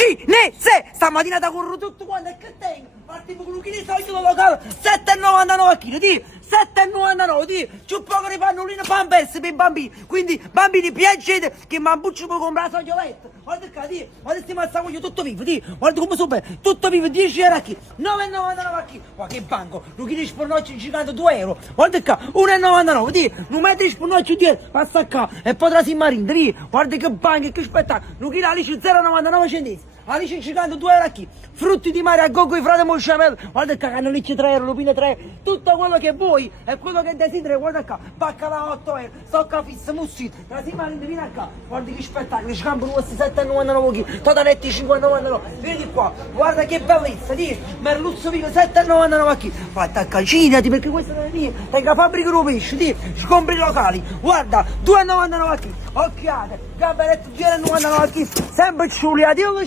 cinese! Stamattina ti corro tutto quanto e che tengo? Partiamo con un chilo di solito locale, 7,99 kg, di 7,99, di c'è poco di pannolino pampers per i bambini, quindi bambini piacete che mambuccio può comprare la soglioletta, guarda qua, di, guarda sti mazzacoglio tutto vivo, di, guarda come sono bene, tutto vivo, 10 euro a chi, 9,99 kg, guarda che banco, un chilo di spannocci gigante 2 euro, guarda qua, 1,99, di, un metro di spannocci 10 euro, passa qua, e potrà si marina, di, guarda che banco e che spettacolo, un chilo alice 0,99 centesimi. Alice gigante 2 euro a chi? Frutti di mare a gogo i frate Mosciamel, guarda qua, cannolicce 3 euro, lupine 3 euro, tutto quello che vuoi e quello che desideri, guarda qua, baccalà 8 euro, socca fissa, mussito, trasimare vieni qua, guarda che spettacolo, scampo questi 7,99 kg, totaletti 5,99, vieni qua, guarda che bellezza, di, merluzzo vivo 7,99 kg, guarda qua, cinati perché questo non è mio, tenga fabbrica di pesce, di, scompri locali, guarda, 2,99 kg, occhiate, gamberetti 2,99 kg, sempre sciuliadillo,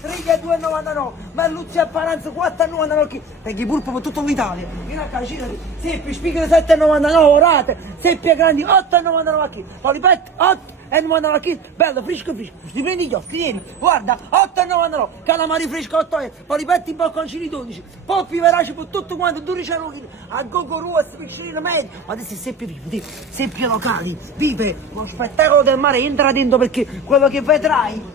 triglia 2,99, merluzzi a paranza 4,99 kg, perché pulpo per tutta l'Italia, vieni a cacinati, seppi, spigole 7,99, orate, seppi grandi 8,99 kg, polipetti 8,99 kg, bello, fresco, li prendi gli occhi, vieni, guarda, 8,99, calamari fresco 8 euro, polipetti in bocconcini 12, poppi veraci per tutto quanto 12 euro kg, a gogo ruosse, piscine medio, ma adesso seppi vivi, seppi locali, vive, lo spettacolo del mare, entra dentro perché quello che vedrai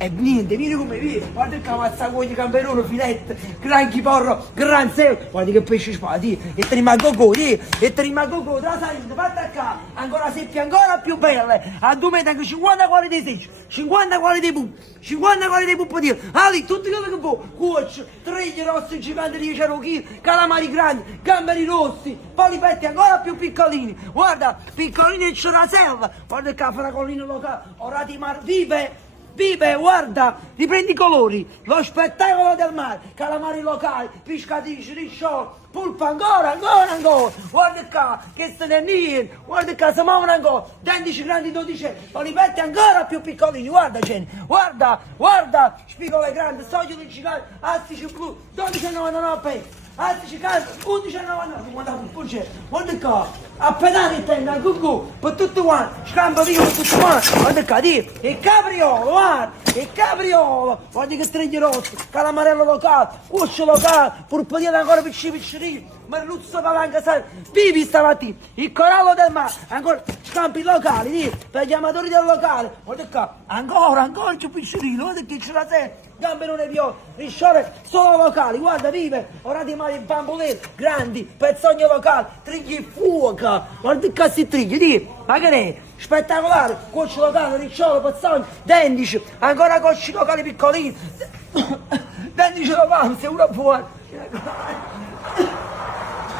e niente, vieni come vieni, guarda il cavazzacuoglio, camperone, filette, granchi porro, gran seo, guarda che pesce spati, e te rimango go, e te rimango go, tra salita, fatta qua, ancora seppi ancora più belle, a 2 metri anche 50 quali dei secci, 50 quali dei pupi, 50 quali dei pupi dire, ali, tutti quelli che vuoi, cuoci, treglie rossi, giganti 10 euro kg, calamari grandi, gamberi rossi, polipetti ancora più piccolini, guarda, piccolini e cerasella, guarda il caffè locale, orati mar, vive, guarda, riprendi i colori, lo spettacolo del mare, calamari locali, pescatrici, riscioli, pulpo ancora, guarda qua, che se ne niente, guarda qua, si muovono ancora, 11 grandi 12, polipetti ancora più piccolini, guarda Jenny, guarda, spigole grandi, soglio giganti, astici blu, 12,99 peso. Astici caldo, 11,99, guarda qua, a pedale tenga, a gugu, per tutto quanto, scampo vivo per tutto quanto, guarda qua, di, il capriolo, guarda che streghe rosse, calamarello locale, uscio locale, purpurino ancora piccolini, merluzzo palanca, sai, vivi stamattina, il corallo del mare, ancora scampi locali, di, per gli amatori del locale, guarda qua, ancora più piccolino, guarda che ce la sei. Gamberone viola, risciore solo locali, guarda vive, ora di mare bambolette, grandi, pezzogno locali, trigli fuoca, guarda che si trigli, di, ma che ne, spettacolare, cocci locali, risciolo, pezzogno, dendici, ancora cocci locali piccolini, dendici locali, se uno fuori,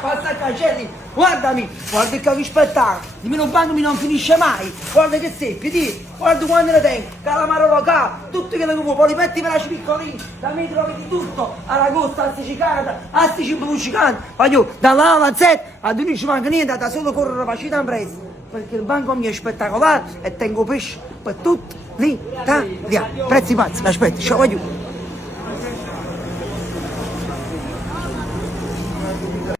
passa a cancelli, guardami, guarda che spettacolo, dimmi un banco mi non finisce mai, guarda che seppi, di, guarda quando ne tengo, calamaro locale, tutti che le vuoi, polipetti veraci piccolini, da me trovi di tutto, aragosta, asticicata, astici brucicanti, voglio, dalla A alla Z, ad non ci manca niente, da solo correre facile impresa, perché il banco mio è spettacolare e tengo pesce per tutti l'Italia, prezzi pazzi, aspetta, ciao, voglio.